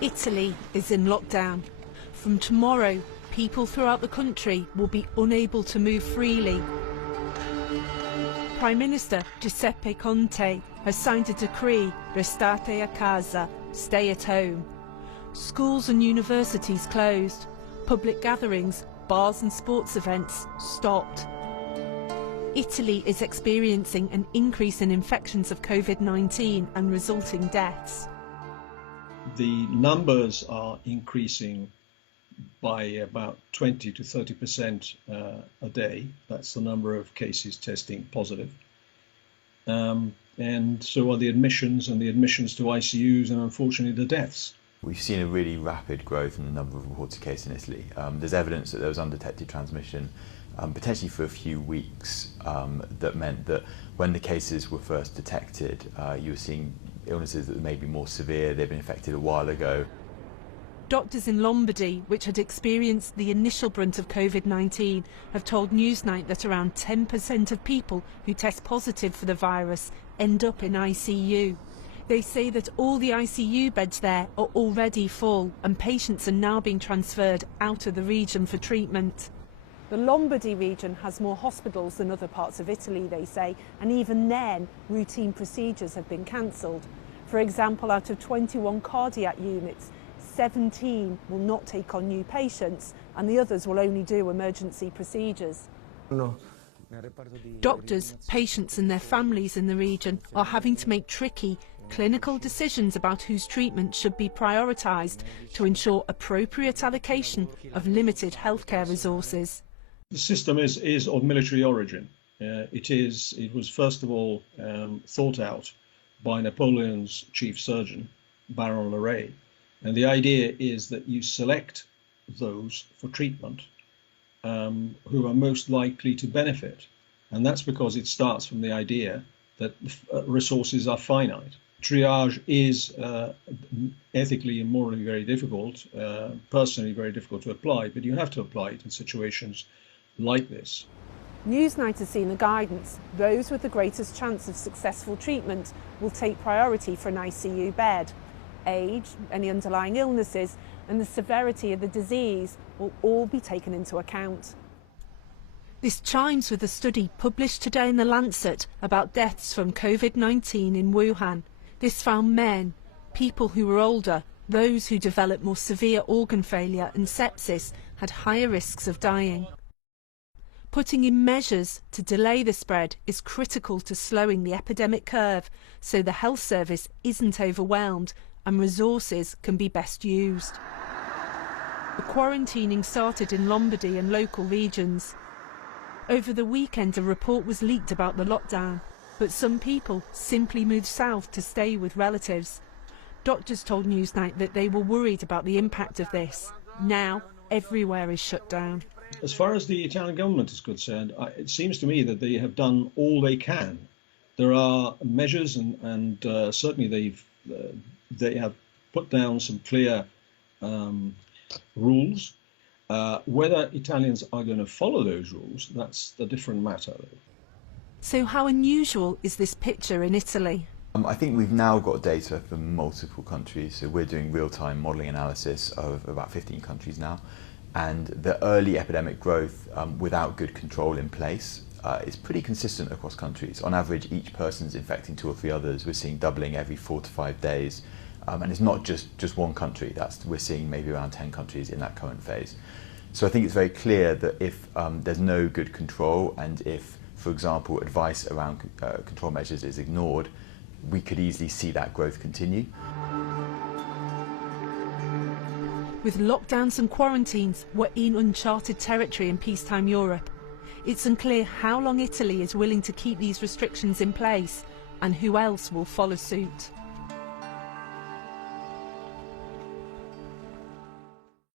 Italy is in lockdown. From tomorrow, people throughout the country will be unable to move freely. Prime Minister Giuseppe Conte has signed a decree, Restate a casa, stay at home. Schools and universities closed. Public gatherings, bars and sports events stopped. Italy is experiencing an increase in infections of COVID-19 and resulting deaths. The numbers are increasing by about 20 to 30% a day. That's the number of cases testing positive. And so are the admissions and the admissions to ICUs and unfortunately the deaths. We've seen a really rapid growth in the number of reported cases in Italy. There's evidence that there was undetected transmission, potentially for a few weeks, that meant that when the cases were first detected, you were seeing illnesses that may be more severe, they'd been infected a while ago. Doctors in Lombardy, which had experienced the initial brunt of COVID-19, have told Newsnight that around 10% of people who test positive for the virus end up in ICU. They say that all the ICU beds there are already full and patients are now being transferred out of the region for treatment. The Lombardy region has more hospitals than other parts of Italy, they say, and even then, routine procedures have been cancelled. For example, out of 21 cardiac units, 17 will not take on new patients, and the others will only do emergency procedures. Doctors, patients and their families in the region are having to make tricky, clinical decisions about whose treatment should be prioritised to ensure appropriate allocation of limited healthcare resources. The system is of military origin. It was first of all thought out by Napoleon's chief surgeon, Baron Larrey. And the idea is that you select those for treatment who are most likely to benefit. And that's because it starts from the idea that resources are finite. Triage is ethically and morally very difficult, personally very difficult to apply, but you have to apply it in situations like this. Newsnight has seen the guidance. Those with the greatest chance of successful treatment will take priority for an ICU bed. Age, any underlying illnesses and the severity of the disease will all be taken into account. This chimes with a study published today in The Lancet about deaths from COVID-19 in Wuhan. This found men, people who were older, those who developed more severe organ failure and sepsis had higher risks of dying. Putting in measures to delay the spread is critical to slowing the epidemic curve so the health service isn't overwhelmed and resources can be best used. The quarantining started in Lombardy and local regions. Over the weekend, a report was leaked about the lockdown, but some people simply moved south to stay with relatives. Doctors told Newsnight that they were worried about the impact of this. Now, everywhere is shut down. As far as the Italian government is concerned, it seems to me that they have done all they can. There are measures, and certainly they have put down some clear rules. Whether Italians are going to follow those rules, that's a different matter. So how unusual is this picture in Italy? I think we've now got data from multiple countries, so we're doing real-time modelling analysis of about 15 countries now. And the early epidemic growth without good control in place is pretty consistent across countries. On average, each person's infecting 2 or 3 others. We're seeing doubling every 4 to 5 days. And it's not just one country. We're seeing maybe around 10 countries in that current phase. So I think it's very clear that if there's no good control and if, for example, advice around control measures is ignored, we could easily see that growth continue. With lockdowns and quarantines, we're in uncharted territory in peacetime Europe. It's unclear how long Italy is willing to keep these restrictions in place and who else will follow suit.